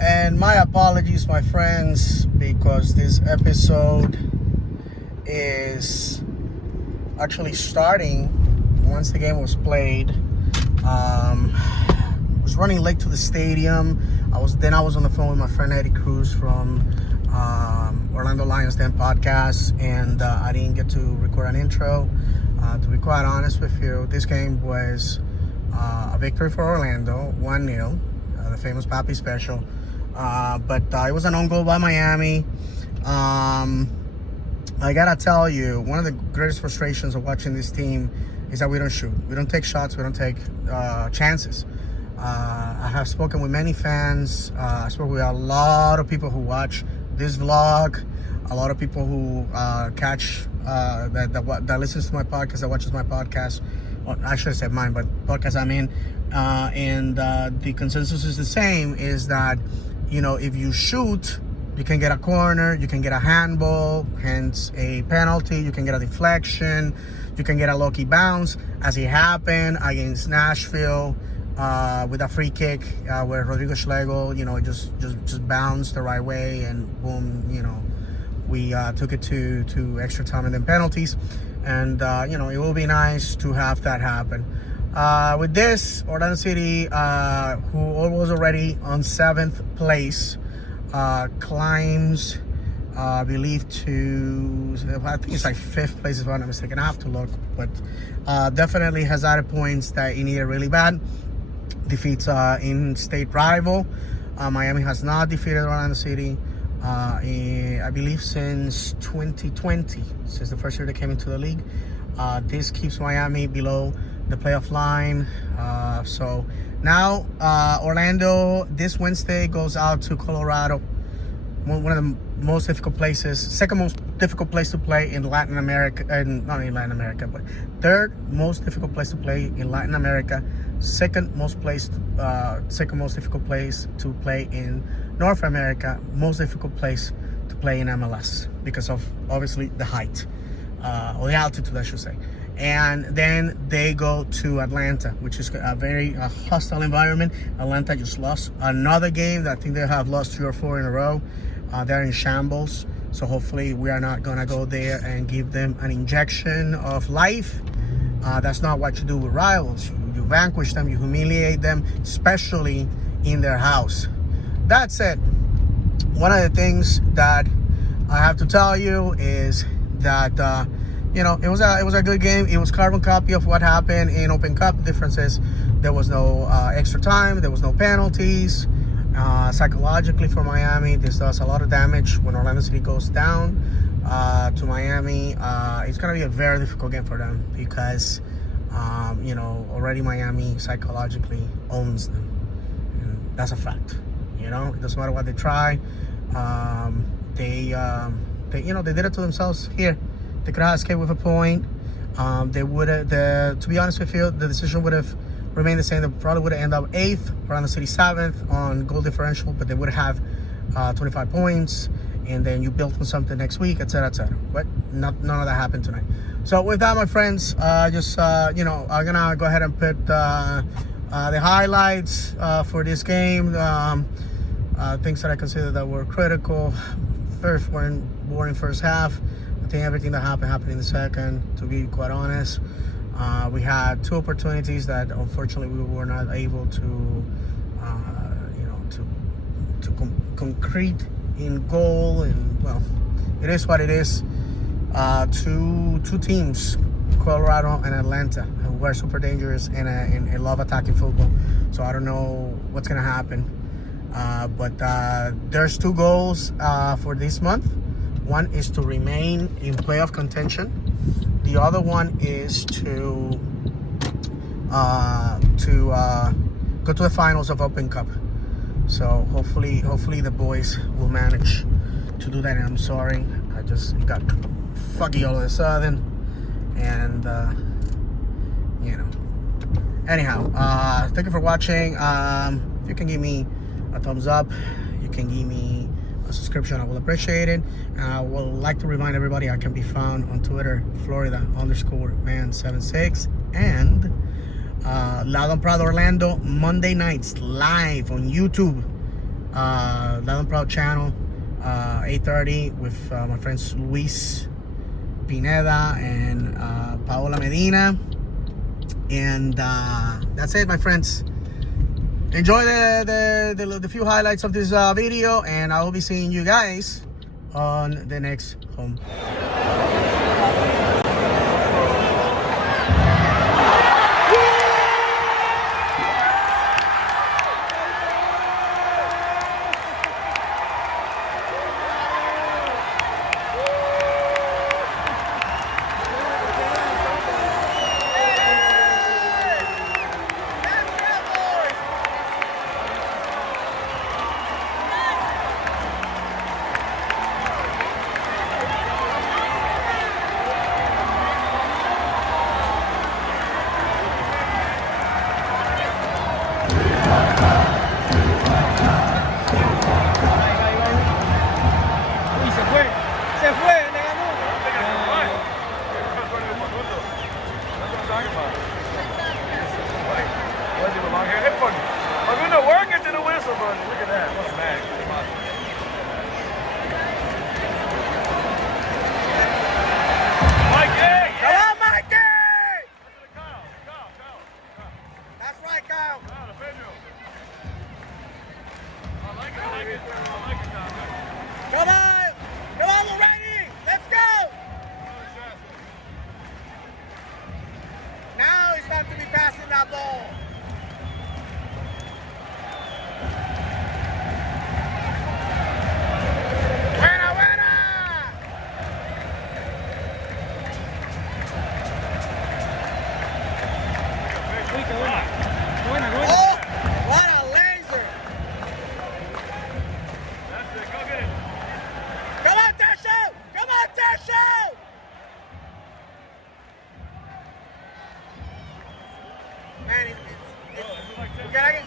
And my apologies, my friends, because this episode is actually starting once the game was played. Was running late to the stadium. I was on the phone with my friend Eddie Cruz from Orlando Lions Den podcast, and I didn't get to record an intro. To be quite honest with you, this game was a victory for Orlando, 1-0, the famous Papi special. But it was an own goal by Miami. I gotta tell you, one of the greatest frustrations of watching this team is that we don't shoot. We don't take shots. We don't take chances. I have spoken with many fans. I spoke with a lot of people who watch this vlog, a lot of people who catch that listens to my podcast, that watches my podcast. Well, I should have said mine, but podcast I'm in. And the consensus is the same, is that, you know, if you shoot, you can get a corner, you can get a handball, hence a penalty, you can get a deflection, you can get a lucky bounce, as it happened against Nashville with a free kick where Rodrigo Schlegel, you know, just bounced the right way, and boom, you know, we took it to extra time and then penalties. And, you know, it will be nice to have that happen. With this, Orlando City, who was already on 7th place, climbs, I believe, to, I think it's like 5th place if I'm not mistaken. I have to look, but definitely has added points that he needed really bad. Defeats in-state rival. Miami has not defeated Orlando City, I believe, since 2020, since the first year they came into the league. This keeps Miami below the playoff line. So now Orlando this Wednesday goes out to Colorado, one of the most difficult places, second most difficult place to play in Latin America, and not in Latin America, but third most difficult place to play in Latin America, second most difficult place to play in North America, most difficult place to play in MLS because of obviously the height, or the altitude, I should say. And then they go to Atlanta, which is a very hostile environment. Atlanta just lost another game that I think they have lost 3 or 4 in a row. They're in shambles. So hopefully we are not going to go there and give them an injection of life. That's not what you do with rivals. You vanquish them, you humiliate them, especially in their house. That said, one of the things that I have to tell you is that you know, it was a good game. It was carbon copy of what happened in Open Cup. The difference is there was no extra time, there was no penalties. Psychologically for Miami, this does a lot of damage. When Orlando City goes down to Miami, it's gonna be a very difficult game for them because you know, already Miami psychologically owns them, and that's a fact. You know, it doesn't matter what they try. They you know, they did it to themselves here. They could have escaped with a point. They would have, to be honest with you, the decision would have remained the same. They probably would have ended up 8th, Orlando City 7th on goal differential, but they would have 25 points, and then you built on something next week, etc., etc. But none of that happened tonight. So with that, my friends, you know, I'm gonna go ahead and put the highlights for this game, things that I consider that were critical. First, boring first half. I think everything that happened in the second, to be quite honest. We had 2 opportunities that unfortunately we were not able to, you know, to concrete in goal. And well, it is what it is. Two teams, Colorado and Atlanta, who are super dangerous and love attacking football. So I don't know what's gonna happen. But there's 2 goals for this month. One is to remain in playoff contention. The other one is to go to the finals of Open Cup. So hopefully the boys will manage to do that. And I'm sorry, I just got foggy all of a sudden, and you know. Anyhow, thank you for watching. You can give me a thumbs up. You can give me a subscription. I will appreciate it. I would like to remind everybody I can be found on Twitter, Florida_man76, and Loud and Proud Orlando Monday nights live on YouTube. Loud and Proud channel, 8:30 with my friends Luis Pineda and Paola Medina. And that's it, my friends. Enjoy the few highlights of this video, and I will be seeing you guys on the next home. Come on! Come on, we're ready! Let's go! Now it's time to be passing that ball. Buena, buena! Oh, what a laser! That's it, go get it. Come on, Tesho! Come on, Tesho! Man, we gotta get...